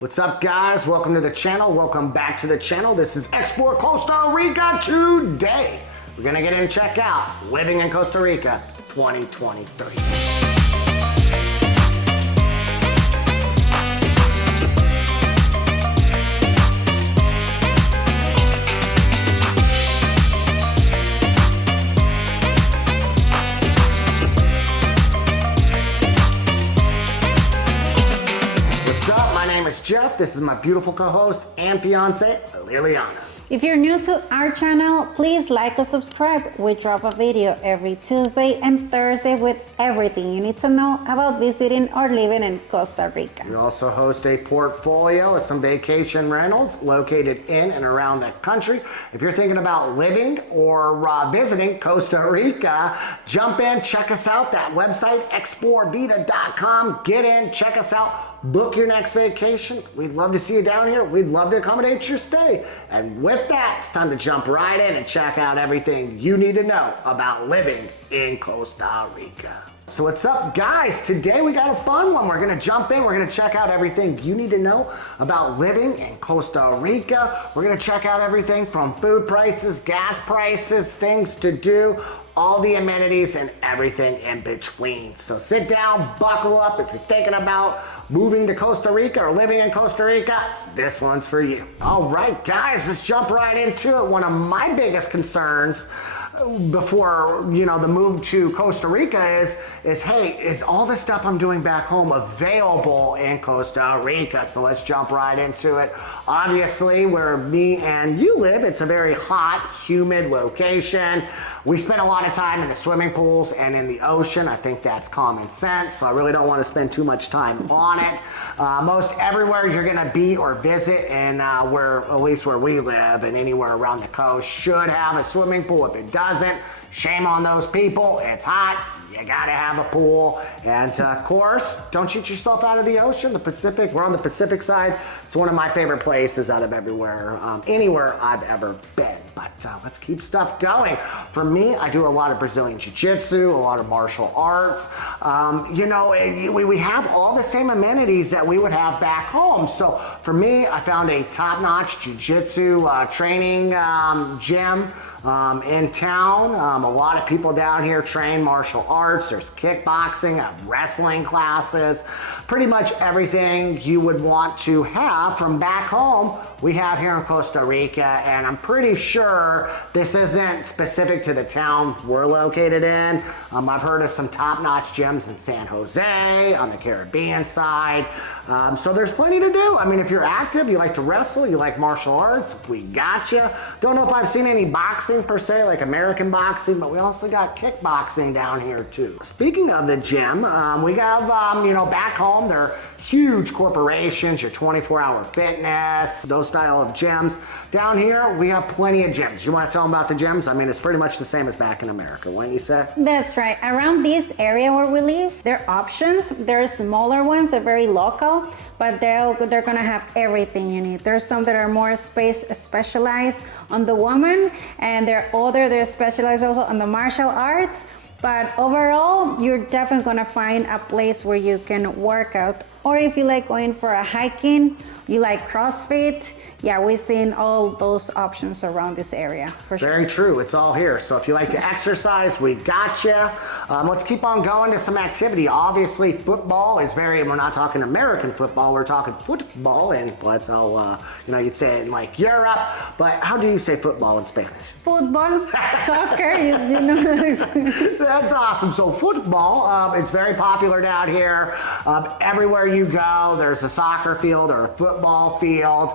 What's up, guys? Welcome to the channel. Welcome back to the channel. This is X-plore Costa Rica. Today we're gonna get in and check out living in Costa Rica 2023. Jeff, this is my beautiful co-host and fiance, Liliana. If you're new to our channel, please like and subscribe. We drop a video every Tuesday and Thursday with everything you need to know about visiting or living in Costa Rica. We also host a portfolio of some vacation rentals located in and around the country. If you're thinking about living or visiting Costa Rica, jump in, check us out. That website, xplorevida.com. Get in, check us out. Book your next vacation. We'd love to see you down here. We'd love to accommodate your stay. And with that, it's time to jump right in and check out everything you need to know about living in Costa Rica. So what's up, guys? Today we got a fun one. We're gonna jump in. We're gonna check out everything you need to know about living in Costa Rica. We're gonna check out everything from food prices, gas prices, things to do, all the amenities and everything in between. So sit down, buckle up. If you're thinking about moving to Costa Rica or living in Costa Rica, this one's for you. All right, guys, let's jump right into it. One of my biggest concerns before, the move to Costa Rica is hey, is all the stuff I'm doing back home available in Costa Rica? So let's jump right into it. Obviously, where me and you live, it's a very hot, humid location. We spend a lot of time in the swimming pools and in the ocean. I think that's common sense, so I really don't want to spend too much time on it. Most everywhere you're gonna be or visit, and at least where we live and anywhere around the coast, should have a swimming pool. If it doesn't, shame on those people. It's hot. You gotta have a pool. And of course, don't cheat yourself out of the ocean. The Pacific, we're on the Pacific side. It's one of my favorite places out of everywhere, anywhere I've ever been. But let's keep stuff going. For me, I do a lot of Brazilian Jiu-Jitsu, a lot of martial arts. We have all the same amenities that we would have back home. So for me, I found a top-notch Jiu-Jitsu training gym in town. A lot of people down here train martial arts. There's kickboxing, wrestling classes, pretty much everything you would want to have from back home we have here in Costa Rica, and I'm pretty sure this isn't specific to the town we're located in. I've heard of some top-notch gyms in San Jose, on the Caribbean side. So there's plenty to do. I mean, if you're active, you like to wrestle, you like martial arts, we got you. Don't know if I've seen any boxing per se, like American boxing, but we also got kickboxing down here too. Speaking of the gym, we have, back home, they're huge corporations, your 24-hour fitness, those style of gyms. Down here, we have plenty of gyms. You want to tell them about the gyms? I mean, it's pretty much the same as back in America, wouldn't you say? That's right. Around this area where we live, there are options. There are smaller ones, they're very local, but they're gonna have everything you need. There's some that are more specialized on the woman, and they're specialized also on the martial arts. But overall, you're definitely gonna find a place where you can work out. Or if you like going for a hiking, you like CrossFit, yeah, we've seen all those options around this area, for sure. Very true, it's all here. So if you like to exercise, we got you. Let's keep on going to some activity. Obviously, football is we're not talking American football, we're talking football, and that's how, you'd say it in like Europe, but how do you say football in Spanish? Football, soccer, you know. That's awesome. So football, it's very popular down here. Everywhere you go, there's a soccer field or a football field.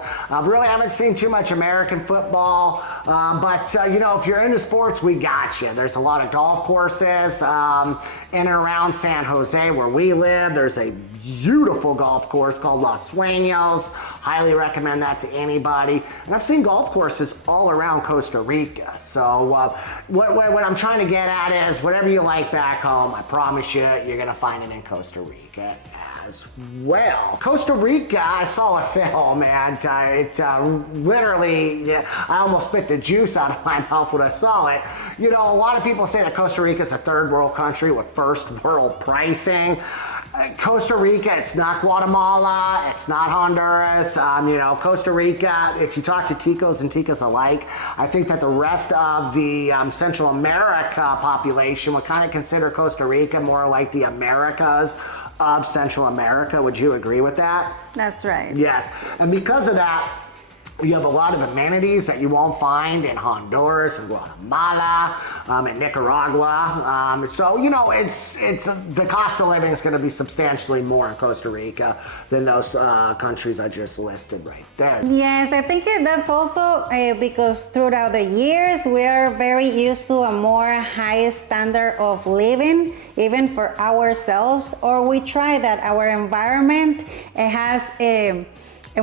Really haven't seen too much American football, but if you're into sports, we got you. There's a lot of golf courses in and around San Jose where we live. There's a beautiful golf course called Los Sueños. Highly recommend that to anybody. And I've seen golf courses all around Costa Rica. So what I'm trying to get at is whatever you like back home, I promise you're gonna find it in Costa Rica as well. Costa Rica, I saw a film, and literally, I almost spit the juice out of my mouth when I saw it. A lot of people say that Costa Rica is a third world country with first world pricing. Costa Rica, it's not Guatemala, it's not Honduras. Costa Rica, if you talk to Ticos and Ticas alike, I think that the rest of the Central America population would kind of consider Costa Rica more like the Americas of Central America. Would you agree with that? That's right. Yes, and because of that, you have a lot of amenities that you won't find in Honduras and Guatemala, and Nicaragua. It's the cost of living is going to be substantially more in Costa Rica than those countries I just listed right there. Yes, I think that's also because throughout the years we are very used to a more high standard of living, even for ourselves, or we try that our environment has a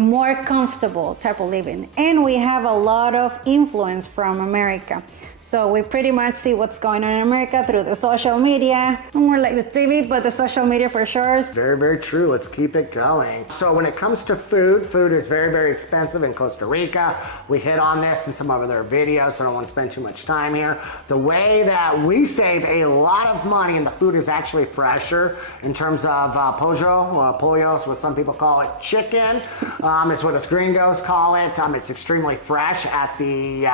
more comfortable type of living. And we have a lot of influence from America. So we pretty much see what's going on in America through the social media, more like the TV, but the social media for sure. Very, very true. Let's keep it going. So when it comes to food is very, very expensive in Costa Rica. We hit on this in some of their videos, so I don't want to spend too much time here. The way that we save a lot of money, and the food is actually fresher in terms of pollo is what some people call it, chicken, is what us gringos call it. It's extremely fresh at the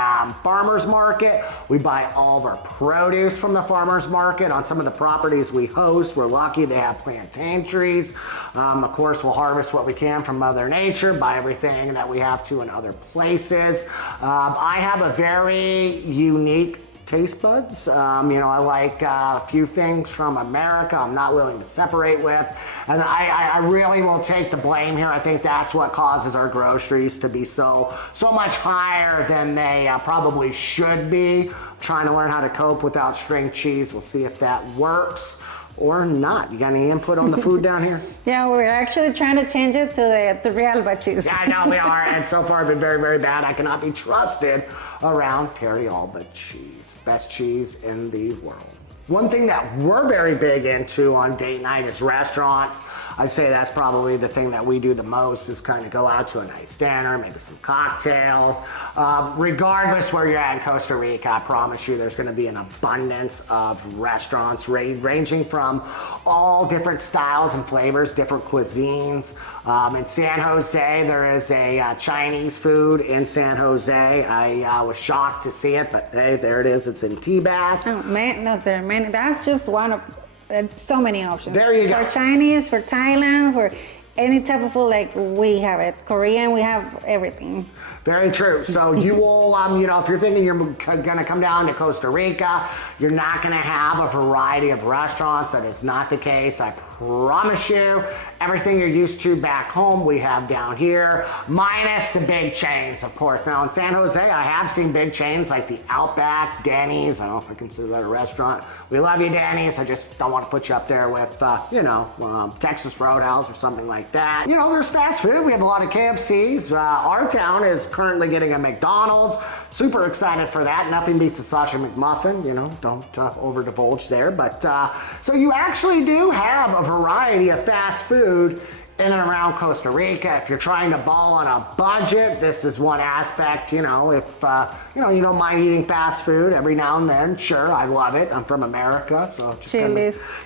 farmer's market. We buy all of our produce from the farmer's market. On some of the properties we host, we're lucky they have plantain trees. Of course, we'll harvest what we can from Mother Nature, buy everything that we have to in other places. I have a very unique taste buds. I like a few things from America I'm not willing to separate with. And I really will take the blame here. I think that's what causes our groceries to be so much higher than they probably should be. Trying to learn how to cope without string cheese. We'll see if that works or not. You got any input on the food down here? Yeah, we're actually trying to change it to the Realba cheese. Yeah, I know we are, and so far been very, very bad. I cannot be trusted around Terrialba cheese. Best cheese in the world. One thing that we're very big into on date night is restaurants. I say that's probably the thing that we do the most, is kind of go out to a nice dinner, maybe some cocktails. Regardless where you're at in Costa Rica, I promise you there's going to be an abundance of restaurants ranging from all different styles and flavors, different cuisines. In San Jose, there is a Chinese food in San Jose. I was shocked to see it, but hey, there it is. It's in T-Bass. Oh, man, no, there are many. That's just one of so many options. There you go. For Chinese, for Thailand, for any type of food, like we have it. Korean, we have everything. Very true. So you will, if you're thinking you're going to come down to Costa Rica, you're not going to have a variety of restaurants. That is not the case. I promise you. Everything you're used to back home, we have down here, minus the big chains, of course. Now in San Jose, I have seen big chains like the Outback, Denny's. I don't know if I consider that a restaurant. We love you, Denny's. I just don't want to put you up there with, Texas Roadhouse or something like that. There's fast food. We have a lot of KFCs. Our town is currently getting a McDonald's. Super excited for that. Nothing beats a Sasha McMuffin. Don't over divulge there. But so you actually do have a variety of fast food in and around Costa Rica. If you're trying to ball on a budget, this is one aspect. If you don't mind eating fast food every now and then, sure, I love it. I'm from America, so just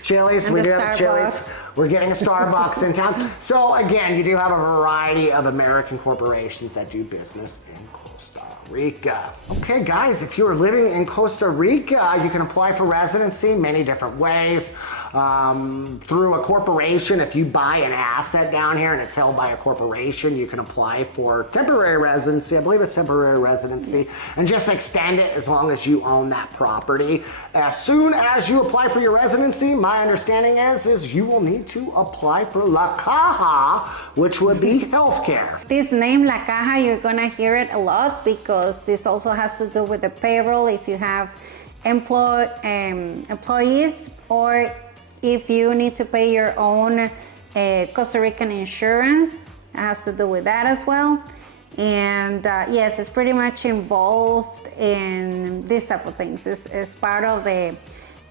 Chili's. We do have Chili's. We're getting a Starbucks in town. So again, you do have a variety of American corporations that do business in Costa Rica. Okay, guys, if you are living in Costa Rica, you can apply for residency many different ways. Through a corporation. If you buy an asset down here and it's held by a corporation, you can apply for temporary residency. I believe it's temporary residency, and just extend it as long as you own that property. As soon as you apply for your residency, my understanding is you will need to apply for La Caja, which would be healthcare. This name La Caja, you're gonna hear it a lot because this also has to do with the payroll. If you have employees, or if you need to pay your own Costa Rican insurance, it has to do with that as well. And yes, it's pretty much involved in this type of things. It's part of the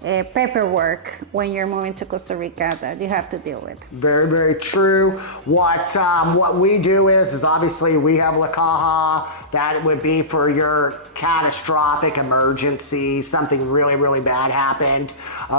paperwork when you're moving to Costa Rica that you have to deal with. Very, very true. What we do is obviously we have La Caja. That would be for your catastrophic emergency, something really, really bad happened.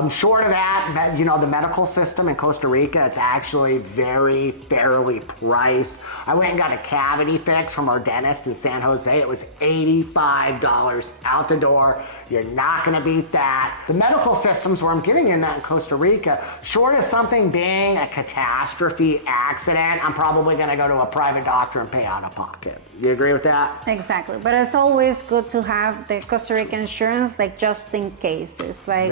Short of that, you know, the medical system in Costa Rica, it's actually very fairly priced. I went and got a cavity fix from our dentist in San Jose. It was $85 out the door. You're not gonna beat that. The medical systems, where I'm getting in that in Costa Rica, short of something being a catastrophe accident, I'm probably gonna go to a private doctor and pay out of pocket. Do you agree with that? Exactly, but it's always good to have the Costa Rican insurance, like just in case. It's like,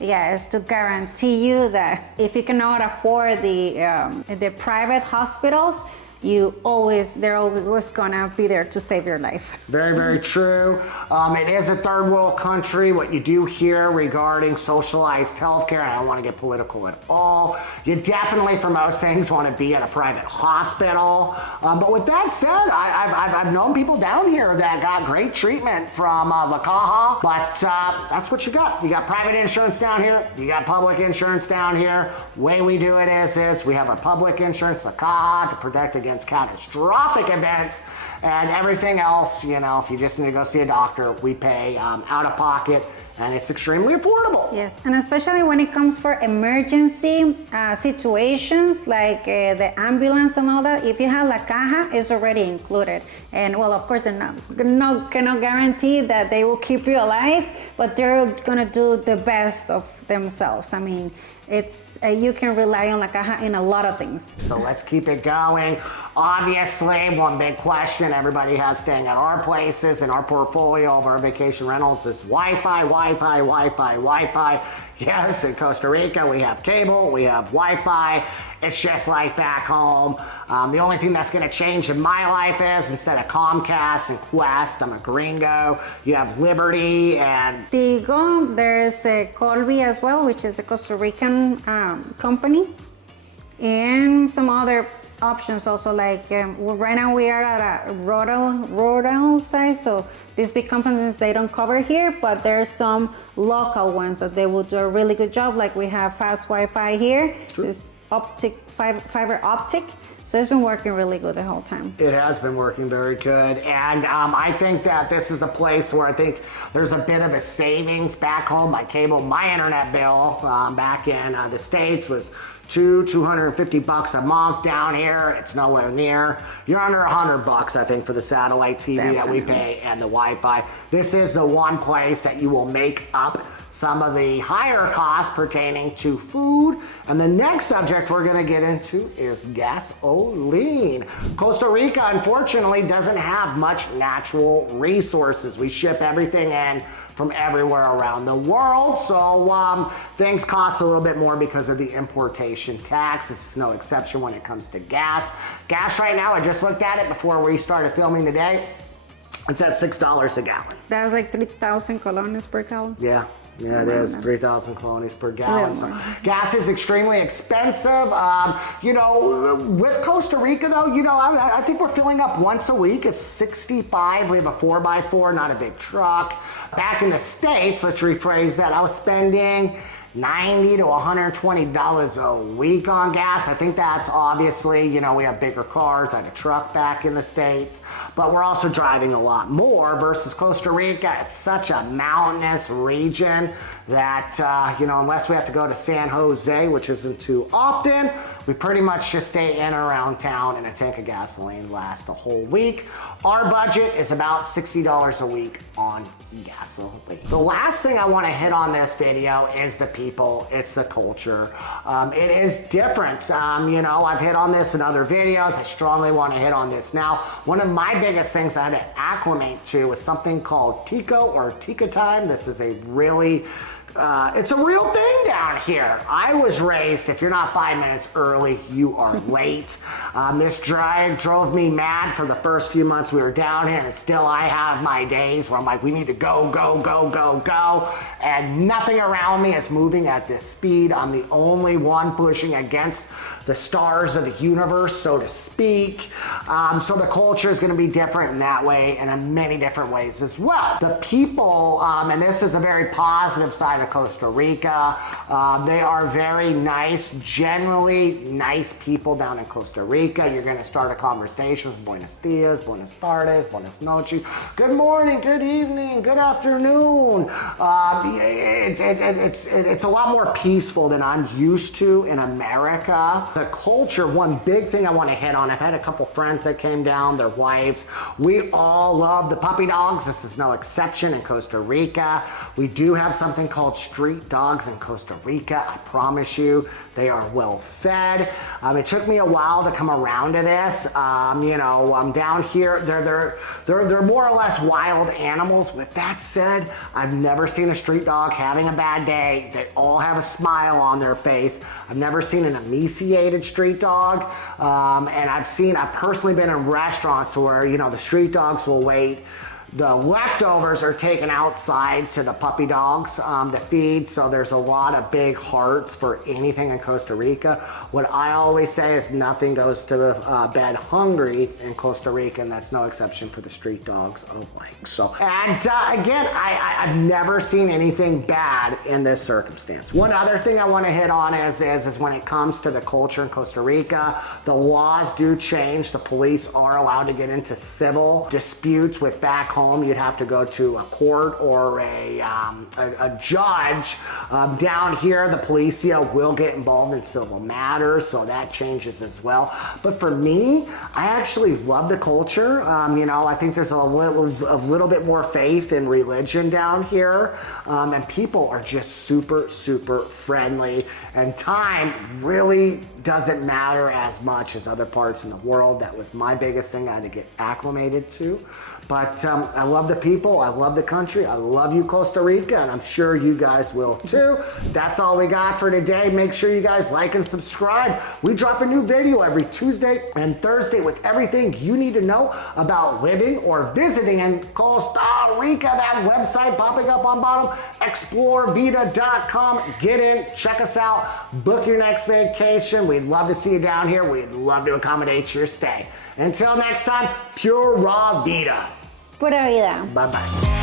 yeah, it's to guarantee you that if you cannot afford the private hospitals, they're always gonna be there to save your life. Very, very true. It is a third world country. What you do here regarding socialized healthcare, I don't want to get political at all. You definitely, for most things, want to be at a private hospital. But with that said, I've known people down here that got great treatment from La Caja, but that's what you got. You got private insurance down here. You got public insurance down here. Way we do it is we have our public insurance, La Caja, to protect against catastrophic events, and everything else, you know, if you just need to go see a doctor, we pay out of pocket, and it's extremely affordable. Yes, and especially when it comes for emergency situations like the ambulance and all that, if you have La Caja, it's already included. And well, of course, they're cannot guarantee that they will keep you alive, but they're gonna do the best of themselves. I mean, you can rely on La Caja in a lot of things. So let's keep it going. Obviously, one big question everybody has staying at our places in our portfolio of our vacation rentals is Wi-Fi, Wi-Fi, Wi-Fi, Wi-Fi. Yes, in Costa Rica, we have cable, we have Wi-Fi. It's just like back home. The only thing that's gonna change in my life is instead of Comcast and Quest, I'm a gringo. You have Liberty and Tigo. There's Colby as well, which is a Costa Rican company. And some other options also, like right now we are at a rural side, so these big companies, they don't cover here, but there's some local ones that they will do a really good job. Like we have fast Wi-Fi here, this fiber optic. So it's been working really good the whole time. It has been working very good. And I think that this is a place where I think there's a bit of a savings back home. My internet bill back in the States was $250 a month. Down here, it's nowhere near. You're under $100, I think, for the satellite TV that we pay and the Wi-Fi. This is the one place that you will make up some of the higher costs pertaining to food. And the next subject we're gonna get into is gasoline. Costa Rica, unfortunately, doesn't have much natural resources. We ship everything in from everywhere around the world, so things cost a little bit more because of the importation tax. This is no exception when it comes to gas. Gas right now, I just looked at it before we started filming today, it's at $6 a gallon. That's like 3,000 colones per gallon. Yeah, it is 3,000 colones per gallon. So gas is extremely expensive. You know, with Costa Rica though, you know, I think we're filling up once a week. It's 65. We have a 4x4, not a big truck. Back in the States, let's rephrase that, I was spending $90 to $120 a week on gas. I think that's obviously, you know, we have bigger cars. I had a truck back in the States, but we're also driving a lot more versus Costa Rica. It's such a mountainous region that, you know, unless we have to go to San Jose, which isn't too often, we pretty much just stay in and around town, and a tank of gasoline lasts the whole week. Our budget is about $60 a week on gasoline. The last thing I want to hit on this video is the people, it's the culture. It is different. You know, I've hit on this in other videos. I strongly want to hit on this now. One of my biggest things I had to acclimate to was something called Tico or Tika time. This is a really it's a real thing down here. I was raised, if you're not 5 minutes early, you are late. This drive drove me mad for the first few months we were down here, and still I have my days where I'm like, we need to go, go, go, go, go, and nothing around me is moving at this speed. I'm the only one pushing against the stars of the universe, so to speak. So the culture is going to be different in that way and in many different ways as well. The people, and this is a very positive side of Costa Rica, they are very nice, generally nice people down in Costa Rica. You're going to start a conversation with buenos dias, buenas tardes, buenas noches, good morning, good evening, good afternoon. It's a lot more peaceful than I'm used to in America. The culture, one big thing I want to hit on, I've had a couple friends that came down, their wives. We all love the puppy dogs. This is no exception in Costa Rica. We do have something called street dogs in Costa Rica. I promise you, they are well fed. It took me a while to come around to this. Down here, they're more or less wild animals. With that said, I've never seen a street dog having a bad day. They all have a smile on their face. I've never seen an emaciated street dog. And I've personally been in restaurants where, the street dogs will wait. The leftovers are taken outside to the puppy dogs to feed, so there's a lot of big hearts for anything in Costa Rica. What I always say is nothing goes to bed hungry in Costa Rica, and that's no exception for the street dogs alike. So, and again, I've never seen anything bad in this circumstance. One other thing I want to hit on is when it comes to the culture in Costa Rica, the laws do change. The police are allowed to get into civil disputes with back home. You'd have to go to a court or a judge. Down here, the policia will get involved in civil matters, so that changes as well. But for me, I actually love the culture. I think there's a little bit more faith in religion down here, and people are just super, super friendly, and time really doesn't matter as much as other parts in the world. That was my biggest thing I had to get acclimated to. But I love the people, I love the country, I love you, Costa Rica, and I'm sure you guys will too. That's all we got for today. Make sure you guys like and subscribe. We drop a new video every Tuesday and Thursday with everything you need to know about living or visiting in Costa Rica. That website popping up on bottom, explorevita.com. Get in, check us out, book your next vacation. We'd love to see you down here. We'd love to accommodate your stay. Until next time, Pura Vida. Pura Vida. Bye-bye.